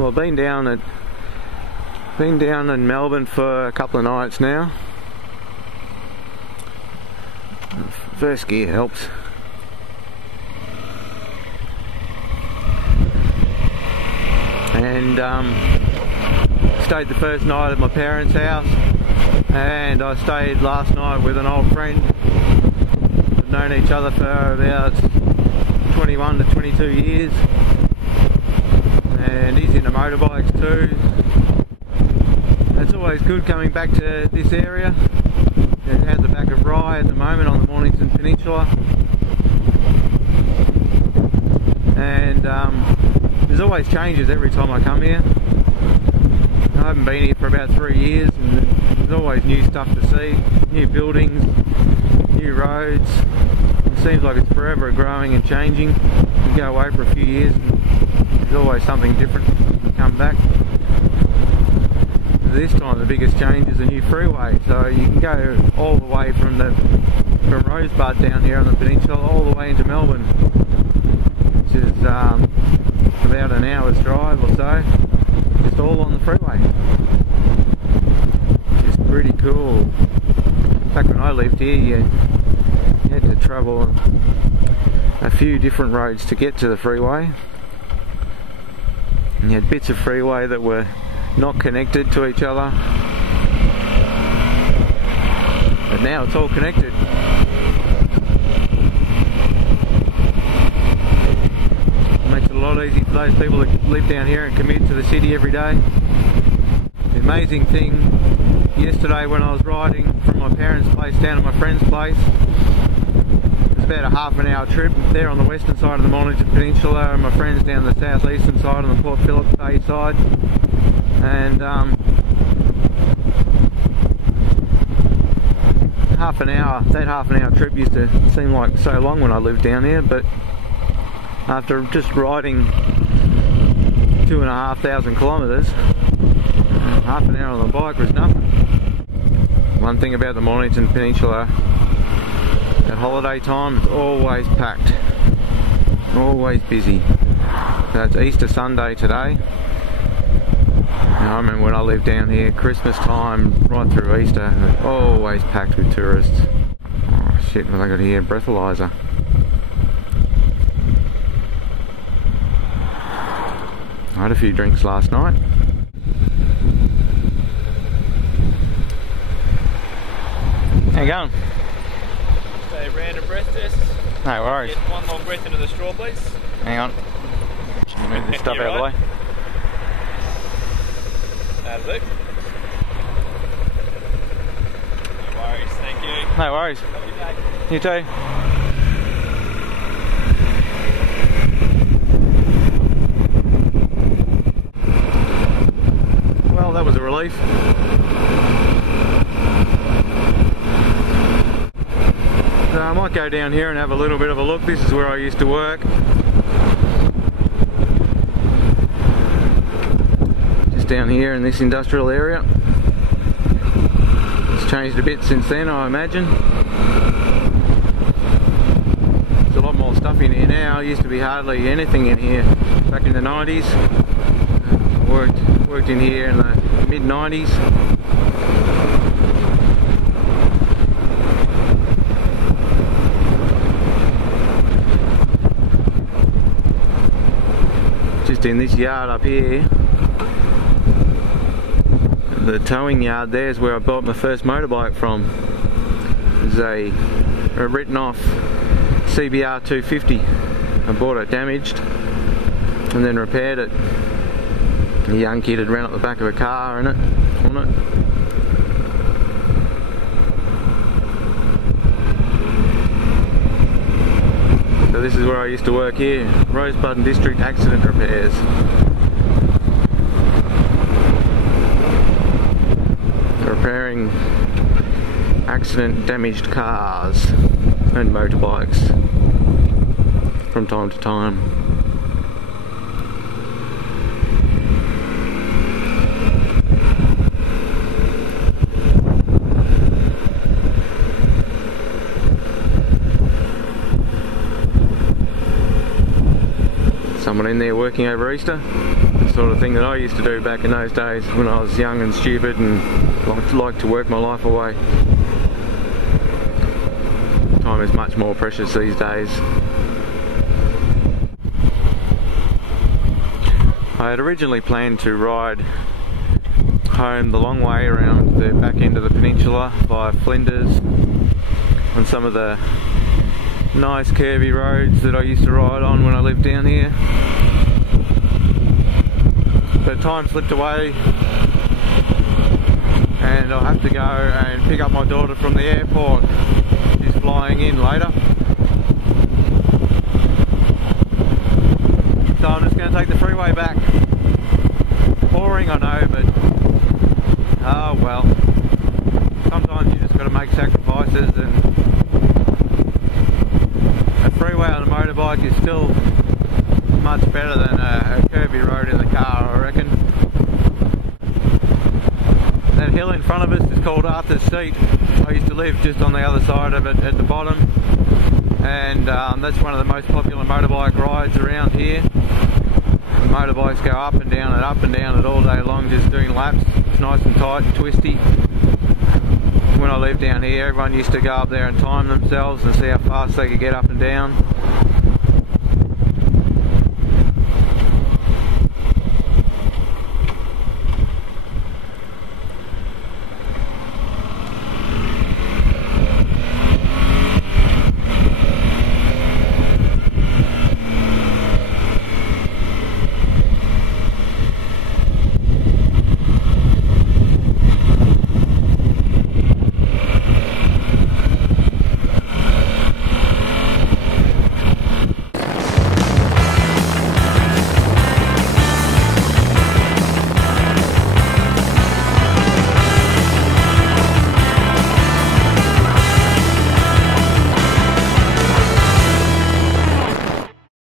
Well, I've been down in Melbourne for a couple of nights now. First gear helps. And stayed the first night at my parents' house, and I stayed last night with an old friend. We've known each other for about 21 to 22 years, and he's into motorbikes too. It's always good coming back to this area. It's at the back of Rye at the moment on the Mornington Peninsula, and there's always changes every time I come here. I haven't been here for about 3 years, and there's always new stuff to see, new buildings, new roads. It seems like it's forever growing and changing. You go away for a few years and there's always something different. You come back. This time the biggest change is a new freeway, so you can go all the way from Rosebud down here on the peninsula all the way into Melbourne, which is about an hour's drive or so, just all on the freeway. It's pretty cool. Back when I lived here, you had to travel a few different roads to get to the freeway, and you had bits of freeway that were not connected to each other, but now it's all connected. Makes it a lot easier for those people that live down here and commute to the city every day. The amazing thing, yesterday when I was riding from my parents' place down to my friend's place, it was about a half an hour trip. There on the western side of the Mornington Peninsula, and my friends down the southeastern side on the Port Phillip Bay side. And that half an hour trip used to seem like so long when I lived down here, but after just riding 2,500 kilometres, half an hour on the bike was nothing. One thing about the Mornington Peninsula, at holiday time it's always packed, always busy. So it's Easter Sunday today. I remember when I lived down here, Christmas time right through Easter, always packed with tourists. Oh shit, well I got here, breathalyzer. I had a few drinks last night. How you going? Just a random breath test. No worries. Get one long breath into the straw, please. Hang on. Move this stuff out of the way. That'll do. No worries, thank you. No worries. Have a good day. You too. Well, that was a relief. So I might go down here and have a little bit of a look. This is where I used to work. Down here in this industrial area. It's changed a bit since then, I imagine. There's a lot more stuff in here now. There used to be hardly anything in here back in the 90s. Worked in here in the mid-90s. Just in this yard up here. The towing yard there is where I bought my first motorbike from. It's a written off CBR 250. I bought it damaged and then repaired it. A young kid had ran up the back of a car on it. So this is where I used to work here, Rosebud District Accident Repairs. Repairing accident damaged cars and motorbikes from time to time. Someone in there working over Easter. the sort of thing that I used to do back in those days when I was young and stupid and liked to work my life away. Time is much more precious these days. I had originally planned to ride home the long way around the back end of the peninsula via Flinders on some of the nice curvy roads that I used to ride on when I lived down here. But time slipped away and I'll have to go and pick up my daughter from the airport. She's flying in later. So I'm just going to take the freeway back. Pouring, I know, but oh well. Sometimes you just got to make sacrifices, and a freeway on a motorbike is still much better than a curvy road in the car, I reckon. That hill in front of us is called Arthur's Seat. I used to live just on the other side of it at the bottom, and that's one of the most popular motorbike rides around here. Motorbikes go up and down it all day long, just doing laps. It's nice and tight and twisty. When I lived down here, everyone used to go up there and time themselves and see how fast they could get up and down.